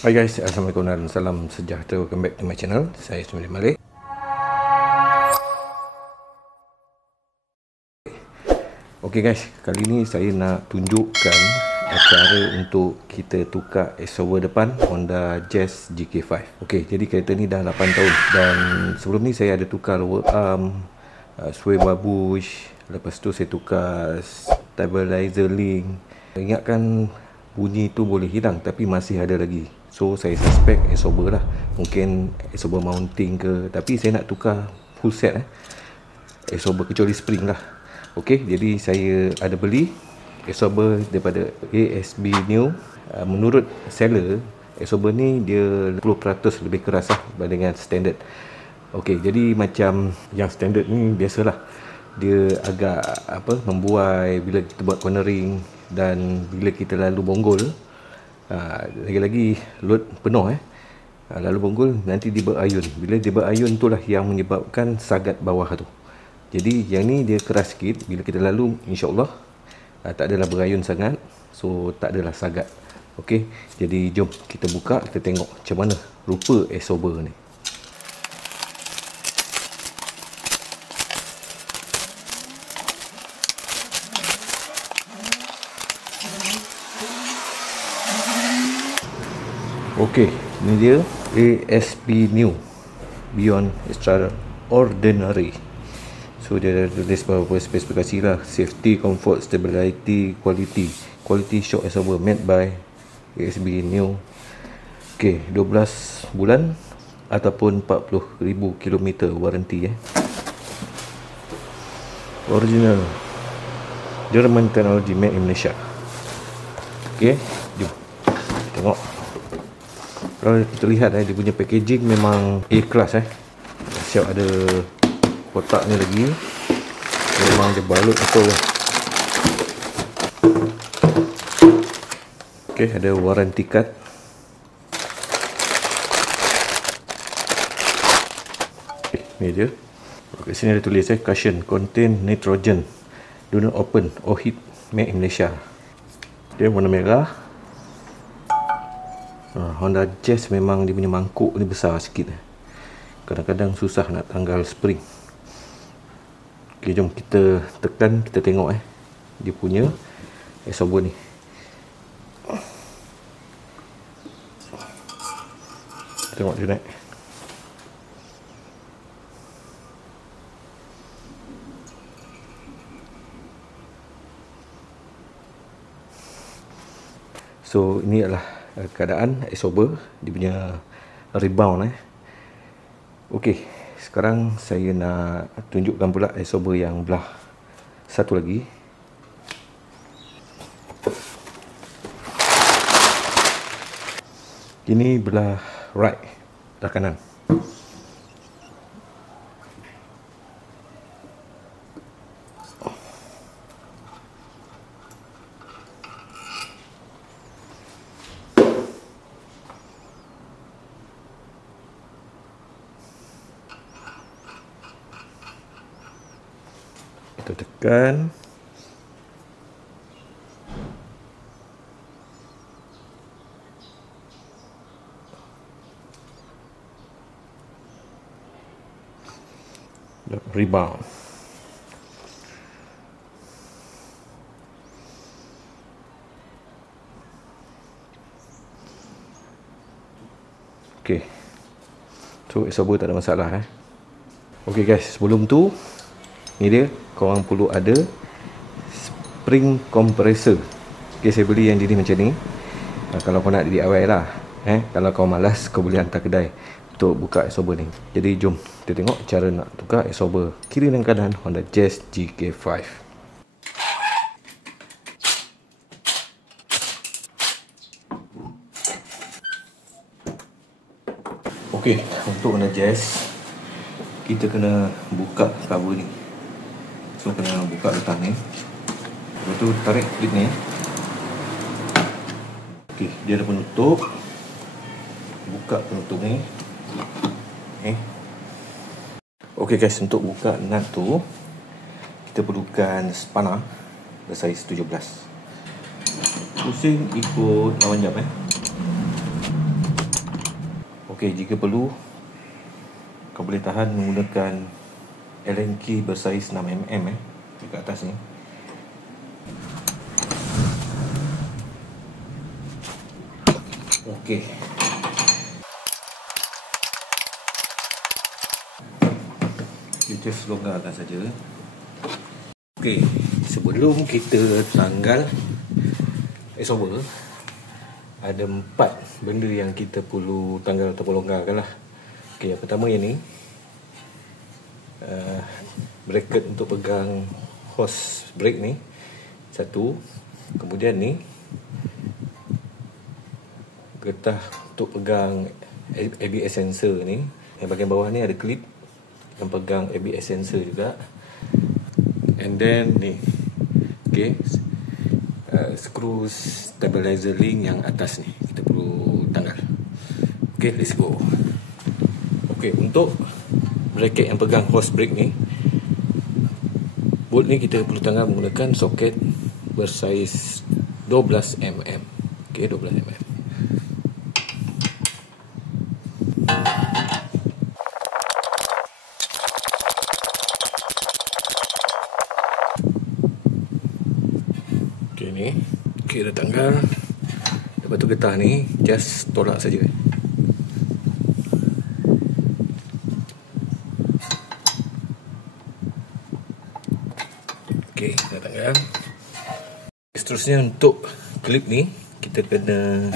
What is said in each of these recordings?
Hai guys, Assalamualaikum dan salam sejahtera. Welcome back to my channel. Saya Ismail Malik. Ok guys, kali ni saya nak tunjukkan cara untuk kita tukar exhaust depan Honda Jazz GK5. Ok, jadi kereta ni dah 8 tahun dan sebelum ni saya ada tukar lower arm, sway bar bush, lepas tu saya tukar stabilizer link. Ingatkan bunyi tu boleh hilang tapi masih ada lagi. So saya suspect exhaust lah, mungkin exhaust mounting ke, tapi saya nak tukar full set exhaust kecuali spring lah. Ok, jadi saya ada beli exhaust daripada ASB New. Menurut seller, exhaust ni dia 10% lebih keras lah berbanding standard. Ok, jadi macam yang standard ni biasalah, dia agak membuai bila kita buat cornering dan bila kita lalu bonggol. Lagi-lagi load penuh lalu bonggol nanti dia berayun. Bila dia berayun itulah yang menyebabkan sagat bawah tu. Jadi yang ni dia keras sikit, bila kita lalu insya-Allah tak adalah berayun sangat, so tak adalah sagat. Okey, jadi jom kita buka, kita tengok macam mana rupa exhaust ni. Okey, ni dia ASB New Beyond Extraordinary. So dia ada tulis beberapa spesifikasi lah: safety, comfort, stability, quality shock absorber made by ASB New. Okey, 12 bulan ataupun 40,000 km warranty Original German technology made in Malaysia. Okey, jom tengok. Kalau kita lihat dia punya packaging memang A-class siap ada kotak ni lagi. Memang dia balut betul. Okey, ada warranty card. Okay, ni dia. Kat sini ada tulis caution contain nitrogen, do not open or heat, made in Malaysia. Dia warna merah. Honda Jazz memang dia punya mangkuk ni besar sikit. Kadang-kadang susah nak tanggal spring. Ok, jom kita tekan, kita tengok dia punya exhaust ni. Tengok dia naik. So ini adalah keadaan exhaust dia punya rebound. Okey, sekarang saya nak tunjukkan pula exhaust yang belah satu lagi. Ini belah right, belah kanan. Kita tekan. Rebound. Okey. So exhaust tak ada masalah Okey guys, sebelum tu ni dia, korang perlu ada spring compressor. Okay, saya beli yang jenis macam ni. Kalau kau nak DIY lah kalau kau malas, kau boleh hantar kedai untuk buka exhaust ni. Jadi jom kita tengok cara nak tukar exhaust kiri dan kanan Honda Jazz GK5. Okey, untuk Honda Jazz kita kena buka cover ni. So kena buka letak ni. Lepas tu tarik klip ni. Okey, dia ada penutup. Buka penutup ni. Okey guys, untuk buka nut tu kita perlukan spanner saiz 17. Pusing ikut lawan jam Okey, jika perlu kau boleh tahan menggunakan Allen key bersaiz 6mm dekat atas ni. Okey. Kita just longgarkan saja. Okey, sebelum kita tanggal absorber, ada 4 benda yang kita perlu tanggal ataupun longgarkan lah. Okey, yang pertama yang ni, bracket untuk pegang hose brake ni, satu. Kemudian ni getah untuk pegang ABS sensor ni. Yang bahagian bawah ni ada klip yang pegang ABS sensor juga. And then ni, okay, screw stabilizer link yang atas ni kita perlu tanggal. Okay, let's go. Okay, untuk bracket yang pegang hose brake ni, bolt ni kita perlu tanggal menggunakan soket bersaiz 12mm. Okay, 12mm. Okay, ni. Okay, dah tanggal. Lepas tu getah ni just tolak saja. Okay, dah tanggal. Seterusnya untuk klip ni, kita kena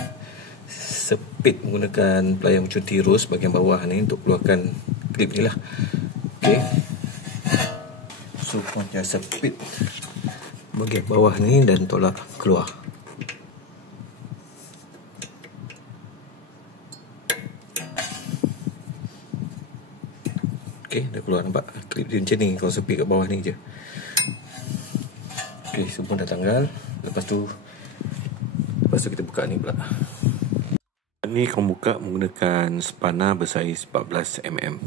sepit menggunakan pelayang cunti rose bahagian bawah ni untuk keluarkan klip ni lah. Okay, so kau just sepit bahagian bawah ni dan tolak keluar. Okay, dah keluar, nampak klip dia macam ni. Kau sepit kat bawah ni je. Okay, semua dah tanggal. Lepas tu kita buka ni pula. Ni kau buka menggunakan spana bersaiz 14mm.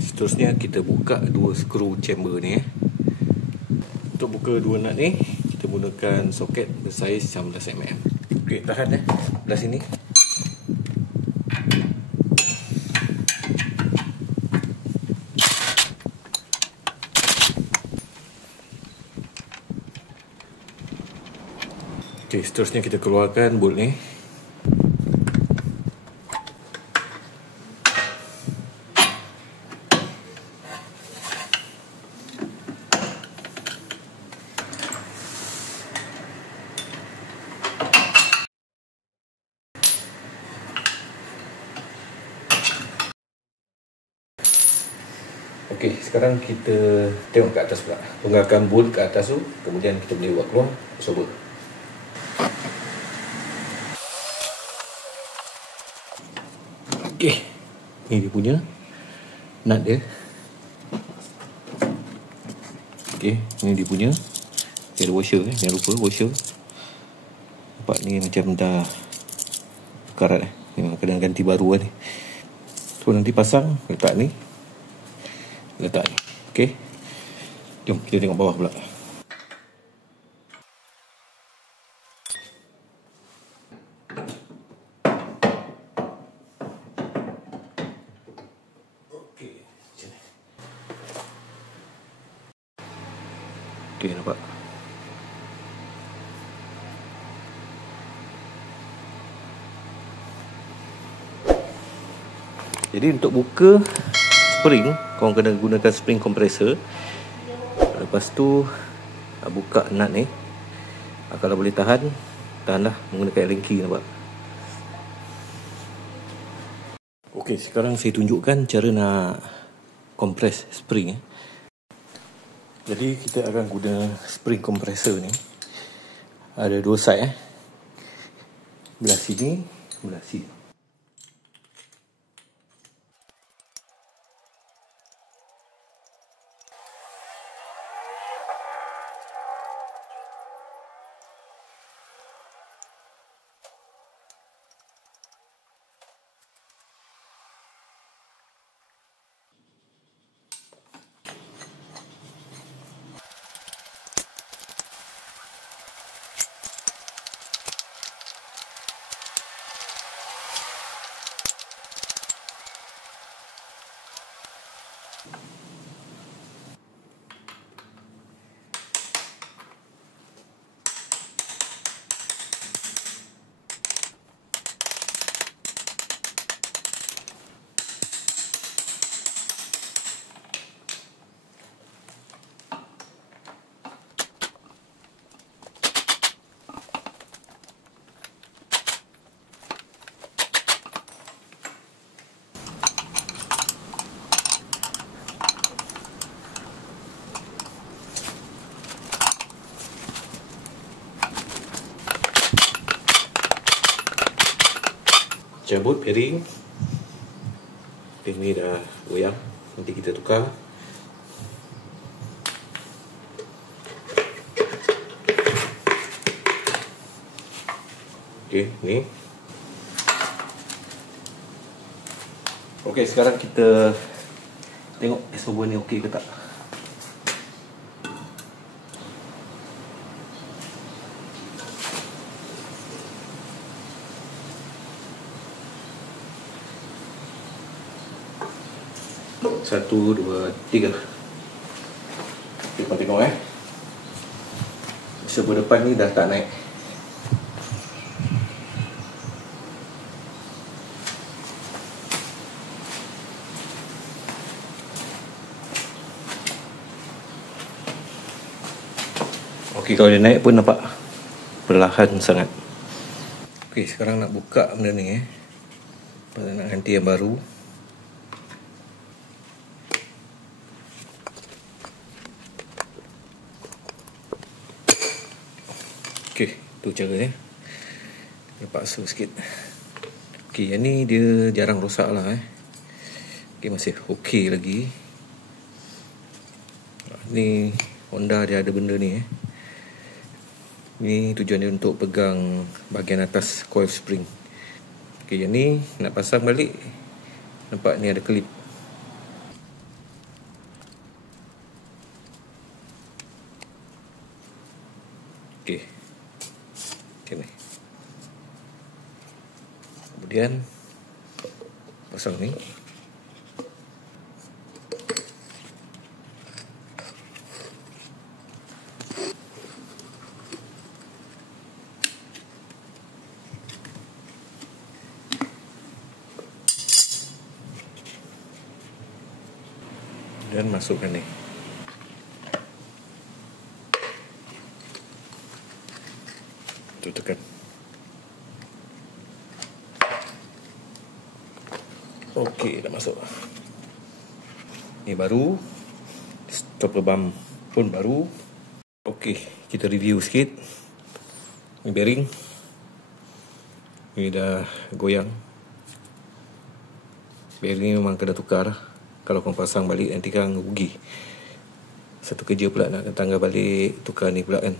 Seterusnya kita buka dua skru chamber ni. Untuk buka dua nut ni, kita gunakan soket bersaiz 19mm. Okey, tahan belah sini. Okey, seterusnya kita keluarkan bolt ni. Okey, sekarang kita tengok ke atas pula. Longgarkan bolt ke atas tu, kemudian kita boleh buat keluar absorber. Okey, ni dia punya nut dia. Okey, ni dia punya. Dia ada washer jangan lupa washer. Nampak ni macam dah karat memang kena ganti baru ni. So nanti pasang, letak ni. Letak ni. Okey. Jom kita tengok bawah pula. Okey, macam ni. Okey, nampak. Jadi untuk buka spring, kau kena gunakan spring compressor. Lepas tu buka nut ni. Kalau boleh tahanlah menggunakan Allen key, nampak. Okey, sekarang saya tunjukkan cara nak compress spring. Jadi kita akan guna spring compressor ni. Ada dua side belah sini, belah sini. Cabut bearing. Bearing ni dah goyang, nanti kita tukar. Okey, ni. Okey, sekarang kita tengok S-Over ni okey ke tak. Satu, dua, tiga. Kita tengok S-Over depan ni dah tak naik. Okey, kalau dia naik pun nampak perlahan sangat. Okey, sekarang nak buka benda ni pasal nak ganti yang baru. Okey, tu cara dia. Dia paksa sikit. Okey, yang ni dia jarang rosak lah Okey, masih okey lagi. Ni Honda dia ada benda ni Ni tujuan dia untuk pegang bahagian atas coil spring. Okey, yang ni nak pasang balik. Nampak ni ada klip. Okey. Macam ni. Kemudian pasang ni. Dan masukkan ni. Tu tekan. Okey, dah masuk. Ni baru. Stopper bump pun baru. Okey, kita review sikit. Ni bearing. Ni dah goyang. Bearing ni memang kena tukar. Kalau kau pasang balik nanti kan rugi. Satu kerja pula nak tanggal balik, tukar ni pula kan.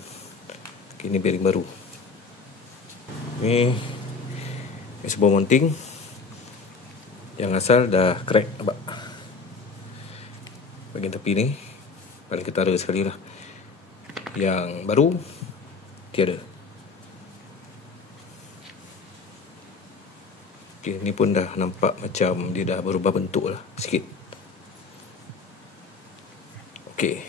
Okay, ni bearing baru. Ni sebuah mounting. Yang asal dah crack, nampak. Bahagian tepi ni paling ketara sekali lah. Yang baru tiada. Okay, ni pun dah nampak macam dia dah berubah bentuk lah sikit. Okey.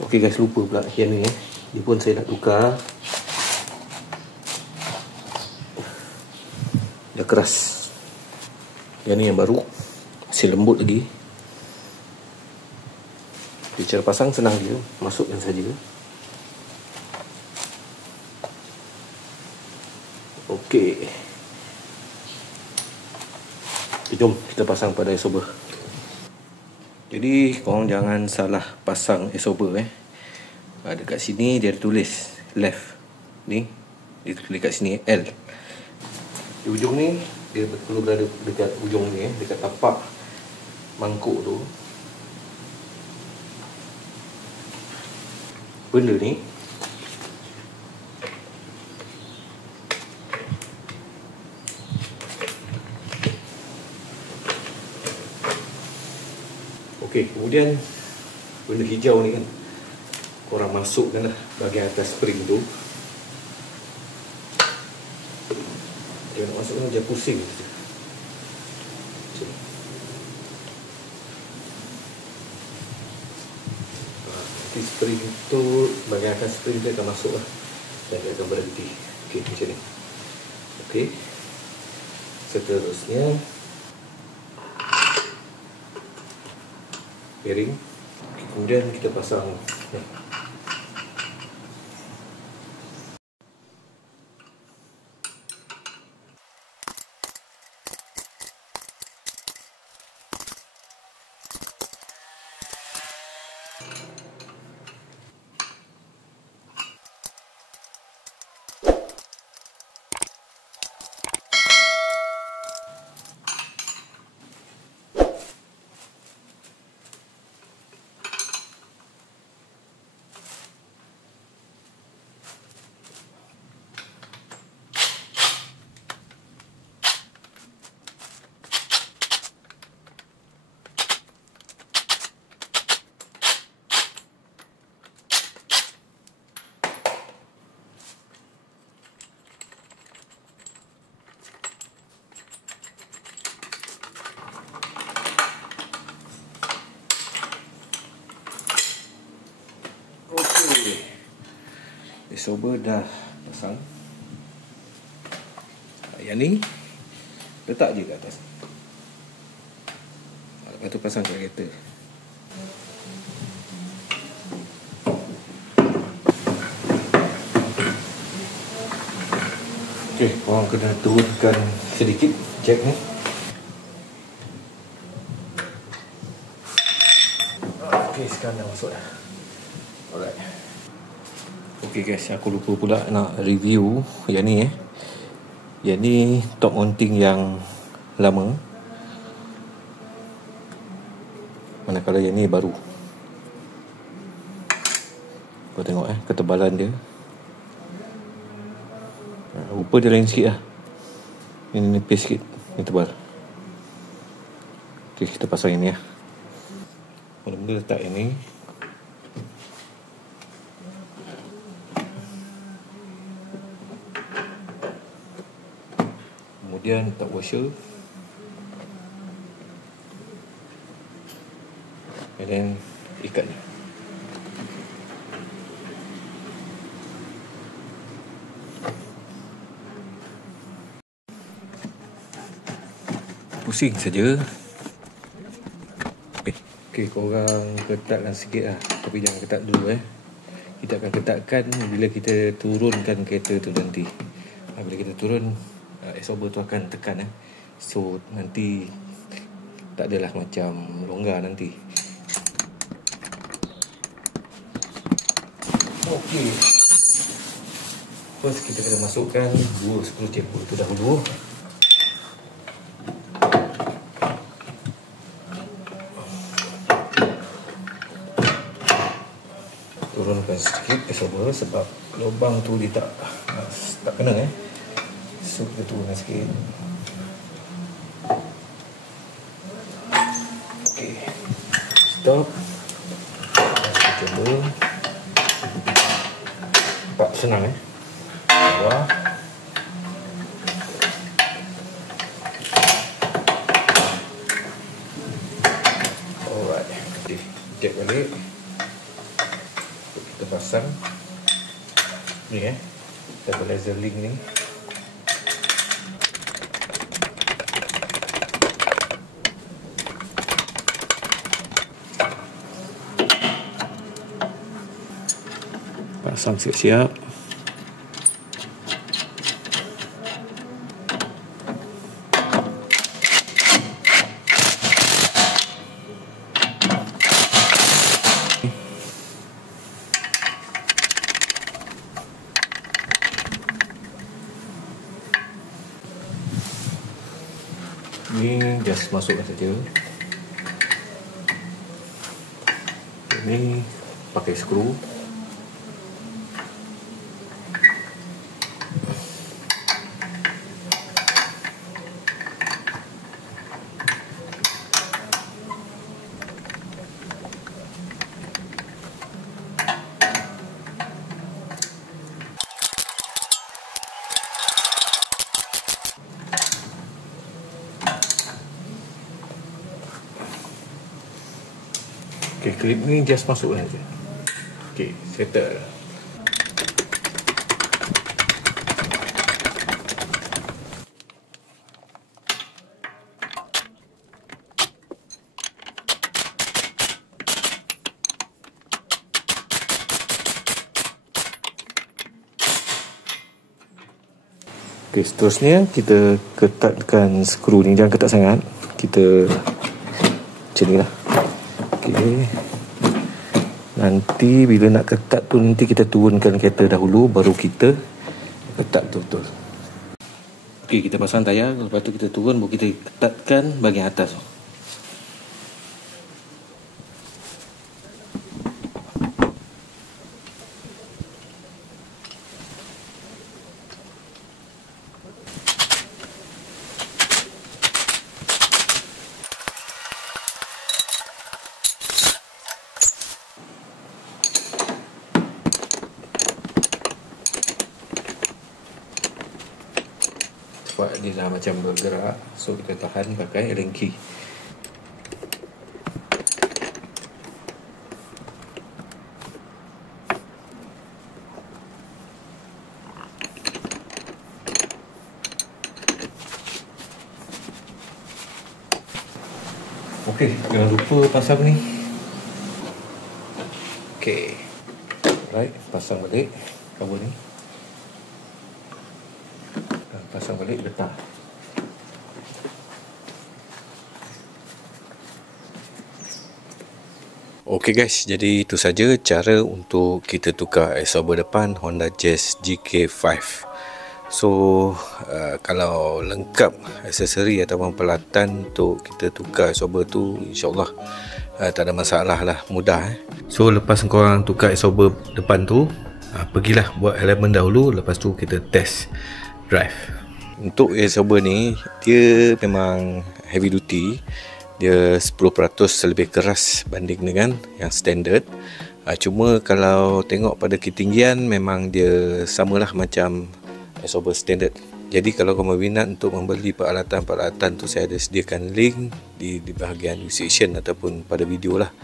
Okey guys, lupa pula yang ni Ni pun saya nak tukar. Dah keras. Yang ni yang baru. Masih lembut lagi. Jadi cara pasang senang je. Masukkan saja. Okey. Jom kita pasang pada S-Over. Jadi korang jangan salah pasang S-Over Dekat sini dia tulis left. Ni dia tulis kat sini L. Di ujung ni dia perlu berada dekat ujung ni dekat tapak mangkuk tu. Benda ni okey, kemudian benda hijau ni kan korang masukkan lah bahagian atas spring tu. Dia nak masukkan, dia pusing. si spring tu, bagian spring dia akan masuk lah dan dia akan berhenti. Okey, macam ni. Okey, seterusnya bearing. Okay, kemudian kita pasang ni. Sober dah pasang. Yang ni letak je kat atas. Lepas tu pasang kat kereta. Okey, korang kena turunkan sedikit jack ni. Okey, sekarang dah masuk dah. Alright. Okey guys, aku lupa pula nak review yang ni Yang ni top mounting yang lama. Manakala yang ni baru. Kau tengok ketebalan dia. Rupa dia lain sikit lah. Ini nipis sikit, ni tebal. Okey, kita pasang yang ni lah. Mula-mula letak yang ni. Kemudian letak washer, and then ikat. Pusing saja. Okey, korang ketatkan sikit lah, tapi jangan ketat dulu Kita akan ketatkan bila kita turunkan kereta tu nanti. Bila kita turun, absorber tu akan tekan so nanti tak adalah macam longgar nanti. Okey, first kita kena masukkan 2 skru cebol tu dahulu. Turunkan sedikit absorber sebab lubang tu dia tak kena So kita turunkan sikit. Okey, stop. Kita cuba. Nampak senang bawah. Alright, okay, check balik. Kita pasang ni stabilizer link ni. Pasang siap-siap. Ini just masukkan saja. Ini pakai skru. Okay, klip ni just masukkan saja. Okey, settle. Okey, seterusnya kita ketatkan skru ni. Jangan ketat sangat. Kita macam ni lah. Okey. Nanti bila nak ketat tu, nanti kita turunkan kereta dahulu, baru kita ketat betul-betul. Okey, kita pasang tayar. Lepas tu kita turun, baru kita ketatkan bahagian atas. Sebab dia dah macam bergerak, so kita tahan pakai Allen key. Okey, jangan lupa pasang ni. Okey. Right, pasang balik kabel ni. Pasang balik, letak. Okey guys, jadi itu saja cara untuk kita tukar absorber depan Honda Jazz GK5. So kalau lengkap aksesori ataupun peralatan untuk kita tukar absorber tu, insyaAllah tak ada masalah lah, mudah. So lepas korang tukar absorber depan tu, pergilah buat elemen dahulu, lepas tu kita test drive. Untuk absorber ni, dia memang heavy duty. Dia 10% lebih keras banding dengan yang standard. Cuma kalau tengok pada ketinggian, memang dia samalah macam absorber standard. Jadi kalau kamu minat untuk membeli peralatan-peralatan tu, saya ada sediakan link di bahagian description ataupun pada video lah.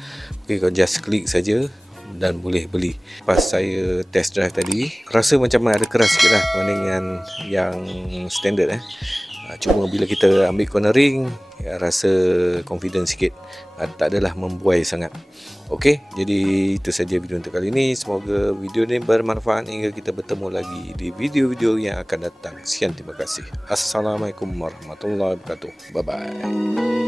Okay, kau just klik saja dan boleh beli. Pas saya test drive tadi, rasa macam ada keras sikit lah berbanding dengan yang standard. Cuma bila kita ambil cornering, rasa confident sikit, tak adalah membuai sangat. Okey, jadi itu saja video untuk kali ini. Semoga video ini bermanfaat hingga kita bertemu lagi di video-video yang akan datang. Sekian, terima kasih. Assalamualaikum warahmatullahi wabarakatuh. Bye bye.